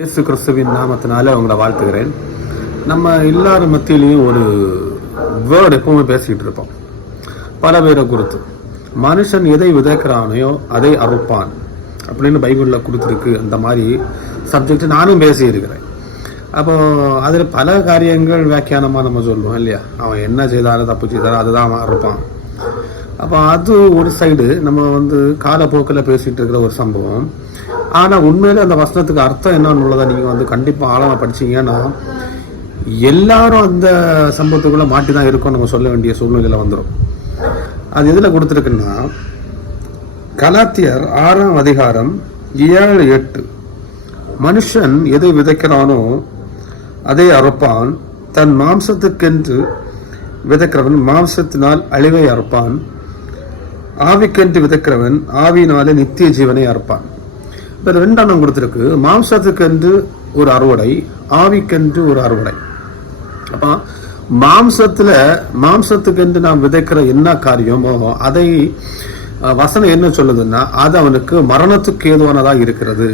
இயேசு கிறிஸ்துவின் நாமத்தினால அவங்கள வாழ்த்துகிறேன். நம்ம எல்லாரும் மத்தியிலையும் ஒரு வேர்டு எப்பவுமே பேசிக்கிட்டு இருப்போம், பல பேரை குறித்து. மனுஷன் எதை விதைக்கிறானையோ அதை அறுப்பான் அப்படின்னு பைபிளில் கொடுத்துருக்கு. அந்த மாதிரி சப்ஜெக்ட் நானும் பேசியிருக்கிறேன். அப்போ அதில் பல காரியங்கள் வியாக்கியானமாக நம்ம சொல்லுவோம் இல்லையா. அவன் என்ன செய்தாலும் தப்பு செய்தாலும் அதுதான் அவன் அறுப்பான். அப்போ அது ஒரு சைடு நம்ம காலப்போக்கில் பேசிகிட்டு இருக்கிற ஒரு சம்பவம். ஆனால் உண்மையிலே அந்த வசனத்துக்கு அர்த்தம் என்னன்னு உள்ளதை நீங்கள் கண்டிப்பாக ஆழமாக படிச்சீங்கன்னா எல்லாரும் அந்த சம்பவத்துக்குள்ளே மாட்டி தான் இருக்கும் நம்ம சொல்ல வேண்டிய சூழ்நிலையில் வந்துடும். அது எதில் கொடுத்துருக்குன்னா, கலாத்தியர் 6ஆம் அதிகாரம் 7-8, மனுஷன் எதை விதைக்கிறானோ அதை அறுப்பான், தன் மாம்சத்துக்கென்று விதைக்கிறவன் மாம்சத்தினால் அழிவை அறுப்பான், ஆவிக்கென்று விதைக்கிறவன் ஆவியினாலே நித்திய ஜீவனை அறுப்பான். இப்போ 2 கொடுத்துருக்கு. மாம்சத்துக்கென்று ஒரு அறுவடை, ஆவிக்கென்று ஒரு அறுவடை. அப்போ மாம்சத்துக்கென்று நாம் விதைக்கிற என்ன காரியமோ அதை வசனம் என்ன சொல்லுதுன்னா, அது அவனுக்கு மரணத்துக்கு ஏதுவானதா இருக்கிறது.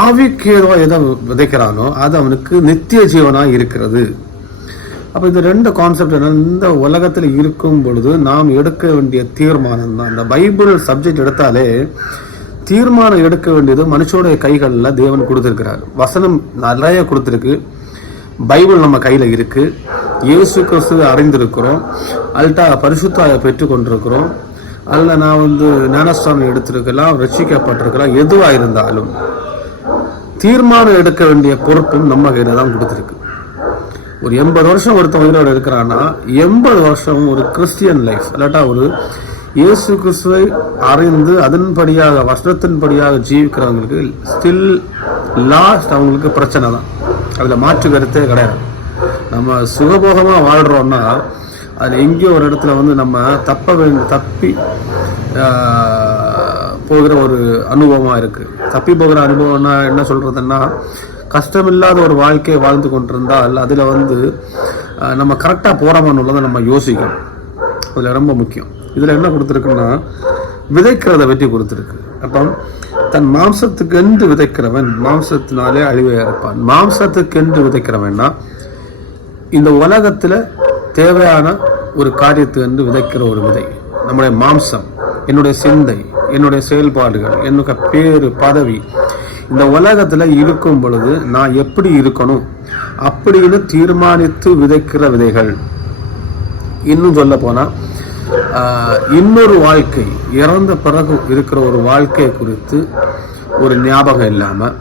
ஆவிக்கு ஏதுவா எதை விதைக்கிறானோ அது அவனுக்கு நித்திய ஜீவனா இருக்கிறது. அப்போ இந்த 2 கான்செப்ட் என்ன, இந்த உலகத்தில் இருக்கும் பொழுது நாம் எடுக்க வேண்டிய தீர்மானம் தான். இந்த பைபிள் சப்ஜெக்ட் எடுத்தாலே தீர்மானம் எடுக்க வேண்டியது மனுஷோடைய கைகளில் தேவன் கொடுத்துருக்கிறார். வசனம் நிறைய கொடுத்துருக்கு, பைபிள் நம்ம கையில் இருக்கு, இயேசு கிறிஸ்துவை அறிந்திருக்கிறோம், அல்டா பரிசுத்தாயை பெற்று கொண்டிருக்கிறோம், அதில் நான் ஞானஸ்தானம் எடுத்திருக்கலாம், ரட்சிக்கப்பட்டிருக்கலாம். எதுவாக இருந்தாலும் தீர்மானம் எடுக்க வேண்டிய பொறுப்பும் நம்ம கையில் தான் கொடுத்துருக்கு. ஒரு 80 வருஷம் ஒருத்தன் உயிரோடு இருக்கிறான்னா 80 வருஷம் ஒரு கிறிஸ்டியன் லைஃப், இல்லாட்டா ஒரு இயேசு கிறிஸ்துவை அறிந்து அதன்படியாக வசனத்தின்படியாக ஜீவிக்கிறவங்களுக்கு ஸ்டில் லாஸ்ட் அவங்களுக்கு பிரச்சனை தான். அதில் மாற்று கருத்தே கிடையாது. நம்ம சுகபோகமாக வாழ்கிறோன்னா அதில் எங்கேயோ ஒரு இடத்துல நம்ம தப்பி போகிற ஒரு அனுபவமாக இருக்குது. தப்பி போகிற அனுபவம்னா என்ன சொல்கிறதுன்னா, கஷ்டமில்லாத ஒரு வாழ்க்கையை வாழ்ந்து கொண்டிருந்தால் அதில் நம்ம கரெக்டாக போகிறோமான்னு உள்ளதை நம்ம யோசிக்கணும். அதில் ரொம்ப முக்கியம். இதில் என்ன கொடுத்துருக்குன்னா, விதைக்கிறத வெற்றி கொடுத்துருக்கு. அப்போ தன் மாம்சத்துக்கென்று விதைக்கிறவன் மாம்சத்தினாலே அழிவை அறுப்பான். மாம்சத்துக்கென்று விதைக்கிறவன்னா இந்த உலகத்தில் தேவையான ஒரு காரியத்துக்கென்று விதைக்கிற ஒரு விதை. நம்முடைய மாம்சம், என்னுடைய சிந்தை, என்னுடைய செயல்பாடுகள், என்னுடைய பேரு பதவி, இந்த உலகத்தில் இருக்கும் பொழுது நான் எப்படி இருக்கணும் அப்படின்னு தீர்மானித்து விதைக்கிற விதைகள். இன்னும் சொல்ல போனால் இன்னொரு வாழ்க்கை, இறந்த பிறகு இருக்கிற ஒரு வாழ்க்கை குறித்து ஒரு ஞாபகம் இல்லாமல்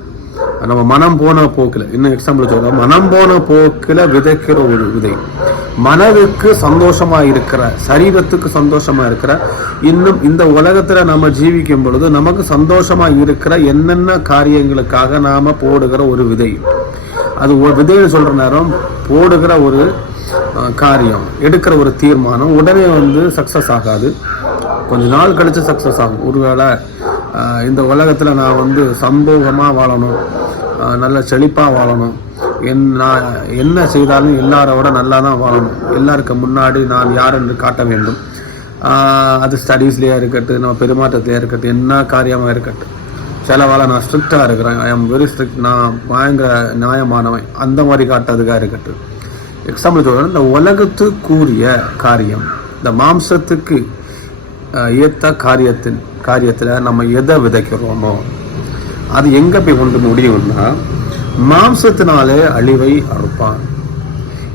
நம்ம மனம் போன போக்கில், இன்னும் எக்ஸாம்பிள் சொல்கிறோம், மனம் போன போக்கில் விதைக்கிற ஒரு விதை. மனதுக்கு சந்தோஷமாக இருக்கிற, சரீரத்துக்கு சந்தோஷமாக இருக்கிற, இன்னும் இந்த உலகத்தில் நம்ம ஜீவிக்கும் பொழுது நமக்கு சந்தோஷமாக இருக்கிற என்னென்ன காரியங்களுக்காக நாம் போடுகிற ஒரு விதை. அது விதையை சொல்கிற நேரம் போடுகிற ஒரு காரியம், எடுக்கிற ஒரு தீர்மானம் உடனே சக்ஸஸ் ஆகாது, கொஞ்ச நாள் கழித்து சக்ஸஸ் ஆகும். ஒருவேளை இந்த உலகத்தில் நான் சம்பவமாக வாழணும், நல்ல செழிப்பாக வாழணும், நான் என்ன செய்தாலும் எல்லாரோட நல்லா தான் வாழணும், எல்லாருக்கு முன்னாடி நான் யார் என்று காட்ட வேண்டும், அது ஸ்டடீஸ்லேயே இருக்கட்டும், நம்ம பெருமாற்றத்திலே இருக்கட்டும், என்ன காரியமாக இருக்கட்டும், சில வேலை நான் ஸ்ட்ரிக்டாக இருக்கிறேன், ஐ எம் வெரி ஸ்ட்ரிக்ட், நான் பயங்கர நியாயமானவன், அந்த மாதிரி காட்டுறதுக்காக இருக்கட்டும். எக்ஸாம்பிள் சொல்கிறேன், இந்த உலகத்துக்குரிய காரியம், இந்த மாம்சத்துக்கு ஏற்ற காரியத்தில் நம்ம எதை விதைக்கிறோமோ அது எங்கே போய் கொண்டு முடியும்னா, மாம்சத்தினாலே அழிவை அறுப்பான்.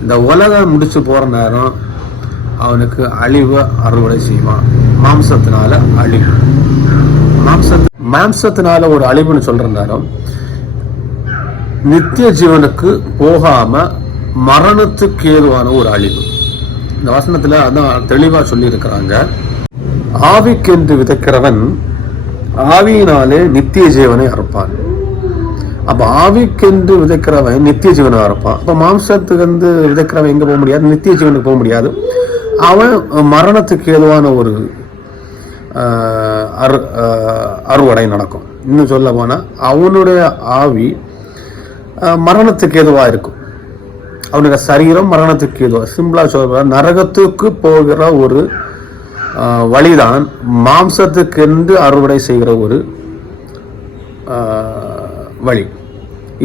இந்த உலகம் முடிச்சு போகிற நேரம் அவனுக்கு அழிவை அறுவடை செய்வான். மாம்சத்தினால அழிவு, மாம்சத்தினால ஒரு அழிவுன்னு சொல்கிற நேரம் நித்திய ஜீவனுக்கு போகாம மரணத்துக்கு ஏதுவான ஒரு அழிவு. இந்த வசனத்தில் அதான் தெளிவாக சொல்லியிருக்கிறாங்க. ஆவிக்கென்று விதைக்கிறவன் ஆவியினாலே நித்திய ஜீவனை அறுப்பான். அப்போ ஆவிக்கென்று விதைக்கிறவன் நித்திய ஜீவனை அறுப்பான். அப்போ மாம்சத்துக்கு விதைக்கிறவன் எங்கே போக முடியாது, நித்திய ஜீவனுக்கு போக முடியாது. அவன் மரணத்துக்கு ஏதுவான ஒரு அறுவடை நடக்கும். இன்னும் சொல்ல போனால் அவனுடைய ஆவி மரணத்துக்கு ஏதுவாக இருக்கும், அவனுடைய சரீரம் மரணத்துக்கு ஏதுவாக. சிம்பிளாக சொல்ற நரகத்துக்கு போகிற ஒரு வழிதான் மாம்சத்துக்கென்று அறுவடை செய்கிற ஒரு வழி.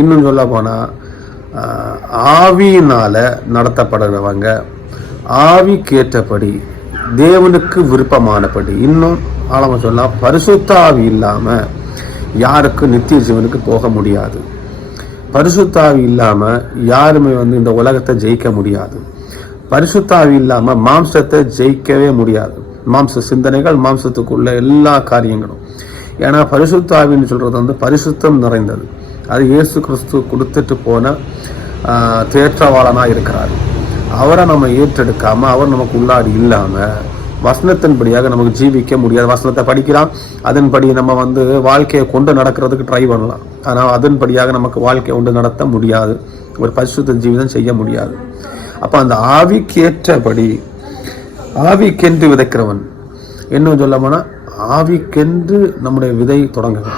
இன்னும் சொல்ல போனால் ஆவியினால் நடத்தப்படுறவங்க ஆவிக்கேற்றபடி தேவனுக்கு விருப்பமானபடி, இன்னும் ஆழமாக சொல்லலாம், பரிசுத்த ஆவி இல்லாமல் யாருக்கும் நித்திய ஜீவனுக்கு போக முடியாது. பரிசுத்த ஆவி இல்லாமல் யாருமே இந்த உலகத்தை ஜெயிக்க முடியாது. பரிசுத்த ஆவி இல்லாமல் மாம்சத்தை ஜெயிக்கவே முடியாது. மாம்ச சிந்தனைகள், மாம்சத்துக்குள்ள எல்லா காரியங்களும். ஏன்னா பரிசுத்த ஆவின்னு சொல்றது பரிசுத்தம் நிறைந்தது. அது இயேசு கிறிஸ்து கொடுத்துட்டு போன தேற்றவாளனா இருக்கிறார். அவரை நம்ம ஏற்றெடுக்காம, அவர் நமக்கு உள்ளாடி இல்லாம வசனத்தின்படியாக நமக்கு ஜீவிக்க முடியாது. வசனத்தை படிக்கலாம், அதன்படி நம்ம வாழ்க்கையை கொண்டு நடக்கிறதுக்கு ட்ரை பண்ணலாம். ஆனால் அதன்படியாக நமக்கு வாழ்க்கையை கொண்டு நடத்த முடியாது. ஒரு பரிசுத்த ஜீவிதம் செய்ய முடியாது. அப்போ அந்த ஆவிக்கேற்றபடி, ஆவிக்கென்று விதைக்கிறவன், இன்னும் சொல்ல போனால் ஆவிக்கென்று நம்முடைய விதை தொடங்கணும்.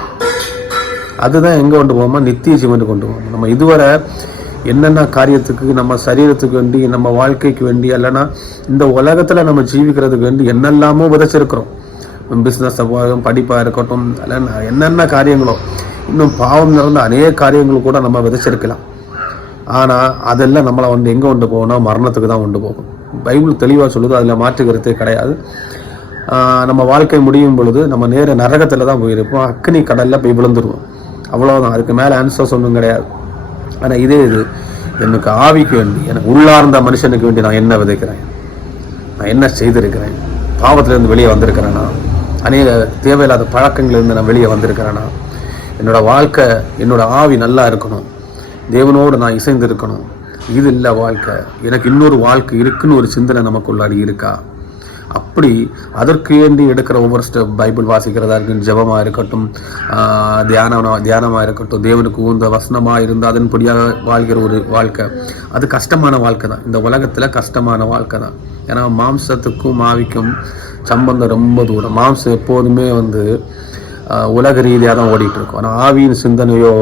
அதுதான் எங்கே கொண்டு போவோமா? நித்திய ஜீவனுக்கு கொண்டு போவோம். நம்ம இதுவரை என்னென்ன காரியத்துக்கு, நம்ம சரீரத்துக்கு வேண்டி, நம்ம வாழ்க்கைக்கு வேண்டி, இல்லைன்னா இந்த உலகத்தில் நம்ம ஜீவிக்கிறதுக்கு வேண்டி என்னெல்லாமோ விதைச்சிருக்கிறோம். பிஸ்னஸ் படிப்பாக இருக்கட்டும், இல்லைன்னா என்னென்ன காரியங்களோ, இன்னும் பாவம் நிறைந்த அநேக காரியங்கள் கூட நம்ம விதைச்சிருக்கலாம். ஆனால் அதெல்லாம் நம்மளை எங்கே கொண்டு போகணும்? மரணத்துக்கு தான் கொண்டு போகும். பைபிள் தெளிவாக சொல்லுது, அதில் மாற்றுக்கிறதே கிடையாது. நம்ம வாழ்க்கை முடியும் பொழுது நம்ம நேர நரகத்தில் தான் போயிருப்போம். அக்னி கடலில் போய் விழுந்துருவோம். அவ்வளோதான். அதுக்கு மேலே ஆன்சர்ஸ் ஒன்றும் கிடையாது. ஆனால் இது எனக்கு ஆவிக்கு வேண்டி, எனக்கு உள்ளார்ந்த மனுஷனுக்கு வேண்டி நான் என்ன விதைக்கிறேன், நான் என்ன செய்திருக்கிறேன், பாவத்திலேருந்து வெளியே வந்திருக்கிறேன்னா, அநேக தேவையில்லாத பழக்கங்கள்லேருந்து நான் வெளியே வந்திருக்கிறேன்னா, என்னோட வாழ்க்கை, என்னோட ஆவி நல்லா இருக்கணும், தேவனோடு நான் இசைந்து இருக்கணும். இது இல்லை வாழ்க்கை. எனக்கு இன்னொரு வாழ்க்கை இருக்குன்னு ஒரு சிந்தனை நமக்குள்ளாடி இருக்கா? அப்படி அதற்கு வேண்டி எடுக்கிற ஒவ்வொரு ஸ்டெப், பைபிள் வாசிக்கிறதா இருக்கட்டும், ஜெபமாக இருக்கட்டும், தியானமாக இருக்கட்டும், தேவனுக்கு உந்த வசனமாக இருந்து அதன்படியாக வாழ்கிற ஒரு வாழ்க்கை, அது கஷ்டமான வாழ்க்கை தான். இந்த உலகத்தில் கஷ்டமான வாழ்க்கை தான். ஏன்னா மாம்சத்துக்கும் ஆவிக்கும் சம்பந்தம் ரொம்ப தூரம். மாம்சம் எப்போதுமே உலக ரீதியாக தான் ஓடிட்டு இருக்கும். ஆனால் ஆவியின் சிந்தனையோ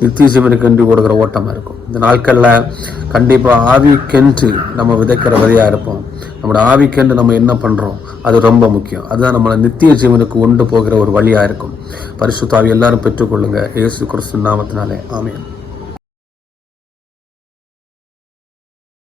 நித்திய ஜீவனுக்கென்று ஓடுகிற ஓட்டமாக இருக்கும். இந்த நாட்களில் கண்டிப்பாக ஆவிக்கென்று நம்ம விதைக்கிற விதையாக இருப்போம். நம்மளோட ஆவிக்கென்று நம்ம என்ன பண்ணுறோம், அது ரொம்ப முக்கியம். அதுதான் நம்மளை நித்திய ஜீவனுக்கு கொண்டு போகிற ஒரு வழியாக இருக்கும். பரிசுத்த ஆவி எல்லாரும் பெற்றுக்கொள்ளுங்க. இயேசு கிறிஸ்து நாமத்தினாலே ஆமென்.